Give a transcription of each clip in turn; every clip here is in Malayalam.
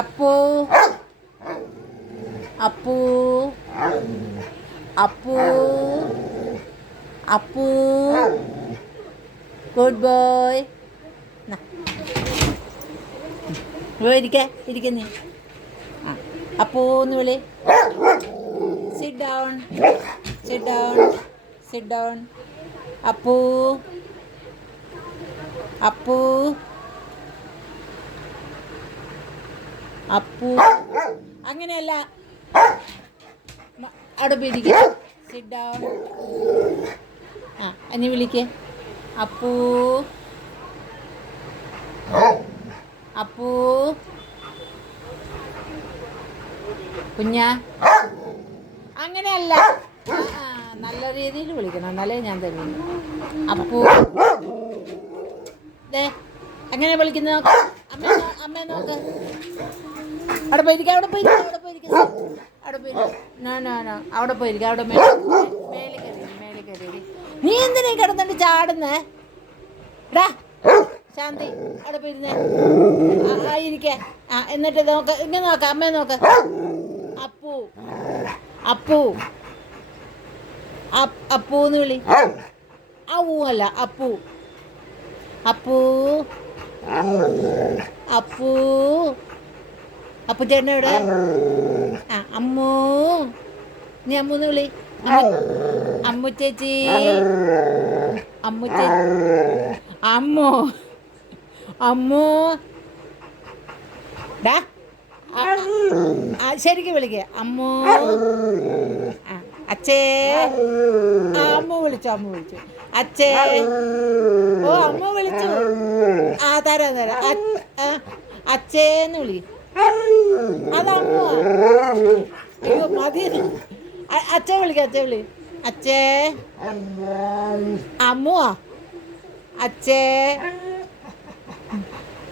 Appu Appu Appu Appu good boy. ഇരിക്ക നീ. അപ്പൂന്ന് വിളി. Sit down sit down sit down. Appu Appu Appu അങ്ങനെയല്ല, അവിടെ പോയിരിക്ക. Sit down. ഇനി വിളിക്കേ. അപ്പു അപ്പു കുഞ്ഞ. അങ്ങനെയല്ല, നല്ല രീതിയിൽ വിളിക്കണം, എന്നാലേ ഞാൻ തരുന്നു. അപ്പു അങ്ങനെ വിളിക്കുന്ന നോക്ക്. അമ്മ നോക്ക്. അവിടെ പോയിരിക്കുക, അവിടെ പോയിരിക്കുക, അവിടെ പോയിരിക്കുക, അവിടെ പോയിരിക്കുക. അവിടെ പോയിരിക്കുക, അവിടെ മേലെ കയറി. നീ എന്തിനാ കിടന്നിട്ട് ചാടുന്നേ? എടാ ശാന്തി, അവിടെ പോയിരുന്നേ. ഇരിക്കേ. എന്നിട്ട് നോക്ക്, ഇങ്ങനെ നോക്ക, അമ്മയെ നോക്ക്. അപ്പു അപ്പു അപ്പൂന്ന് വിളി. അല്ല, അപ്പു അപ്പു അപ്പു അപ്പു ചേട്ടൻ എവിടെ? അമ്മു. നീ അമ്മൂന്ന് വിളി. അമ്മു ചേച്ചി, അമ്മു ചേച്ചി, അമ്മു അമ്മു. ഡാ ശരിക്കും വിളിക്കുക. അമ്മു. അച്ഛേ. അമ്മ വിളിച്ചു അച്ഛേ. ഓ അമ്മ വിളിച്ചു. തരാം. അച്ഛേന്ന് വിളി. അതമ്മ. അയ്യോ മതി. അച്ഛ വിളി. അച്ഛേ. അമ്മുവാ. അച്ഛേ.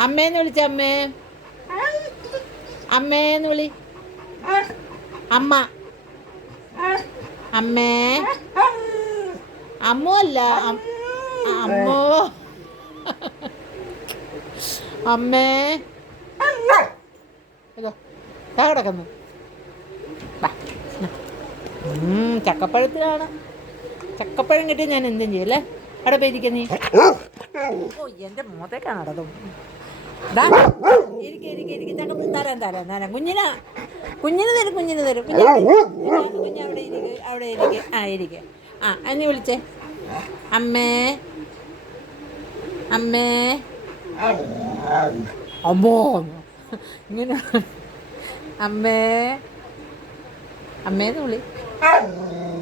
അമ്മേന്ന് വിളിച്ച. അമ്മേന്ന് വിളി. അമ്മ. അമ്മേ. അമ്മു അല്ല, അമ്മോ. അമ്മേ. കിടക്കുന്നു. ചക്കപ്പഴത്തിലാണ്. ചക്കപ്പഴം കിട്ടി ഞാൻ എന്തും ചെയ്യല്ലേ. അവിടെ പോയിരിക്ക നീ. ഓ എൻ്റെ മുഖത്തേക്കാണ് അടതും. തരാം. കുഞ്ഞിന് തരും. കുഞ്ഞ് അവിടെ ഇരിക്കെ. അനി വിളിച്ചേ. അമ്മേ. അമ്മോ ഇങ്ങനെ. അമ്മേന്ന് വിളി.